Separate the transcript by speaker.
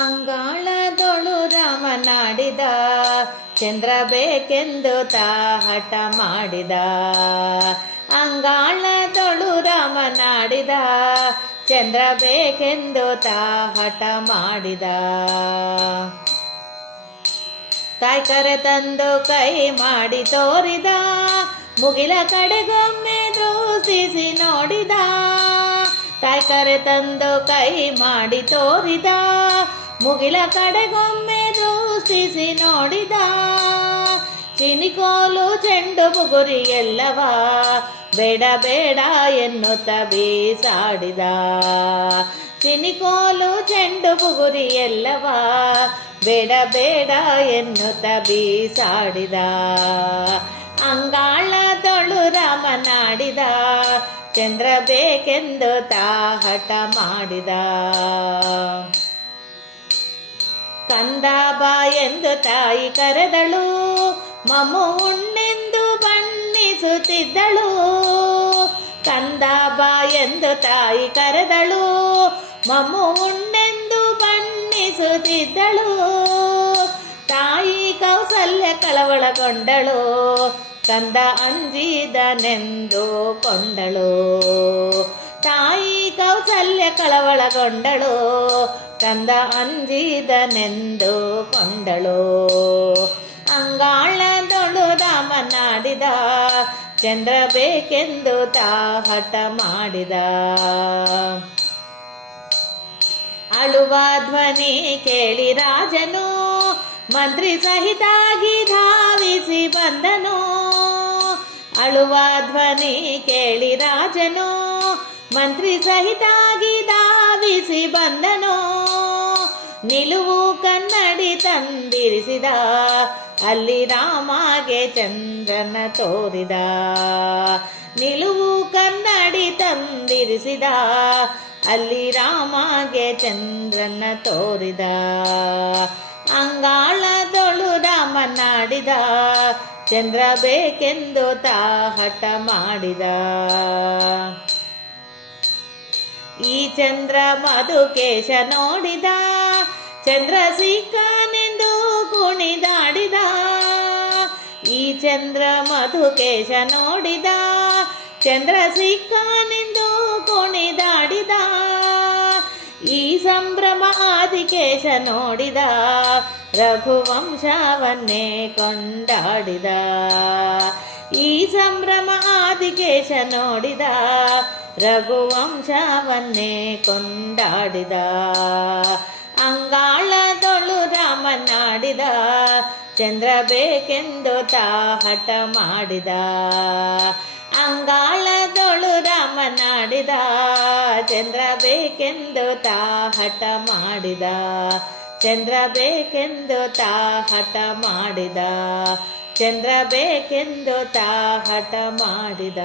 Speaker 1: ಅಂಗಾಳದೊಳು ರಾಮನಾಡಿದ ಚಂದ್ರ ಬೇಕೆಂದು ತಾ ಹಠ ಮಾಡಿದ. ಅಂಗಾಳದೊಳು ರಾಮನಾಡಿದ ಚಂದ್ರ ಬೇಕೆಂದು ತಾ ಹಠ ಮಾಡಿದ. ತಾಯಿ ಕರೆ ತಂದು ಕೈ ಮಾಡಿ ತೋರಿದ, ಮುಗಿಲ ಕಡೆಗೊಮ್ಮೆ ದೂಸಿಸಿ ನೋಡಿದ. ತಾಯಿ ಕರೆ ತಂದು ಕೈ ಮಾಡಿ ತೋರಿದ ಮುಗಿಲ ಕಡೆಗೊಮ್ಮೆ ದೃಷ್ಟಿಸಿ ನೋಡಿದ ಚಿನಿಕೋಲು ಚೆಂಡು ಬುಗುರಿ ಎಲ್ಲವ ಬೇಡ ಬೇಡ ಎನ್ನುತ್ತ ಬೀಸಾಡಿದ. ಚಿನಿಕೋಲು ಚೆಂಡು ಬುಗುರಿ ಎಲ್ಲವ ಬೇಡ ಬೇಡ ಎನ್ನುತ್ತ ಬೀಸಾಡಿದ. ಅಂಗಾಳದೊಳು ರಾಮನಾಡಿದ, ಚಂದ್ರ ಬೇಕೆಂದು ತಾ ಹಠ ಮಾಡಿದ. ಕಂದ ಬಾ ಎಂದು ತಾಯಿ ಕರೆದಳು. ಮಮು ಉಣ್ಣೆಂದು ಬಣ್ಣಿಸುತ್ತಿದ್ದಳು. ಕಂದ ಬಾ ಎಂದು ತಾಯಿ ಕರೆದಳು. ಮಮು ಉಣ್ಣೆಂದು ಬಣ್ಣಿಸುತ್ತಿದ್ದಳು. ತಾಯಿ ಕೌಸಲ್ಯ ಕಳವಳಗೊಂಡಳು. ಕಂದ ಅಂಜಿದನೆಂದು ಕೊಂಡಳು. ಕಳವಳಗೊಂಡಳು, ಕಂದ ಅಂಜಿದನೆಂದು ಕೊಂಡಳು. ಅಂಗಾಳದೊಳು ರಾಮನಾಡಿದ ಚಂದ್ರ ಬೇಕೆಂದು ತಾ ಹಠ ಮಾಡಿದ. ಅಳುವ ಧ್ವನಿ ಕೇಳಿ ರಾಜನು, ಮಂತ್ರಿ ಸಹಿತಾಗಿ ಧಾವಿಸಿ ಬಂದನು. ಅಳುವ ಧ್ವನಿ ಕೇಳಿ ರಾಜನು ಮಂತ್ರಿ ಸಹಿತಾಗಿ ಧಾವಿಸಿ ಬಂದನು? ನಿಲುವು ಕನ್ನಡಿ ತಂದಿರಿಸಿದ. ಅಲ್ಲಿ ರಾಮಗೆ ಚಂದ್ರನ ತೋರಿದ. ನಿಲುವು ಕನ್ನಡಿ ತಂದಿರಿಸಿದ. ಅಲ್ಲಿ ರಾಮಗೆ ಚಂದ್ರನ ತೋರಿದ. ಅಂಗಾಳದೊಳು ರಾಮನಾಡಿದ. ಚಂದ್ರ ಬೇಕೆಂದು ತಾ ಹಠ ಮಾಡಿದ. ಈ ಚಂದ್ರ ಮಧುಕೇಶ ನೋಡಿದ ಚಂದ್ರ ಸಿಕ್ಕನೆಂದು ಕುಣಿದಾಡಿದ. ಈ ಚಂದ್ರ ಮಧುಕೇಶ ನೋಡಿದ ಚಂದ್ರ ಸಿಕ್ಕನೆಂದು ಕುಣಿದಾಡಿದ. ಈ ಸಂಭ್ರಮ ಆದಿಕೇಶ ನೋಡಿದ, ರಘುವಂಶವನ್ನೇ ಕೊಂಡಾಡಿದ. ಈ ಸಂಭ್ರಮ ಆದಿಕೇಶ ನೋಡಿದ ರಘುವಂಶವನ್ನೇ ಕೊಂಡಾಡಿದ ಅಂಗಾಳದೊಳು ರಾಮನಾಡಿದ ಚಂದ್ರ ಬೇಕೆಂದು ತಾ ಹಠ ಮಾಡಿದ ಅಂಗಾಳದೊಳು ರಾಮನಾಡಿದ ಚಂದ್ರ ಬೇಕೆಂದು ತಾ ಹಠ ಮಾಡಿದ ಚಂದ್ರ ಬೇಕೆಂದು ತಾ ಹಠ ಮಾಡಿದ ಚಂದ್ರ ಬೇಕೆಂದು ತಾ ಹಠ ಮಾಡಿದ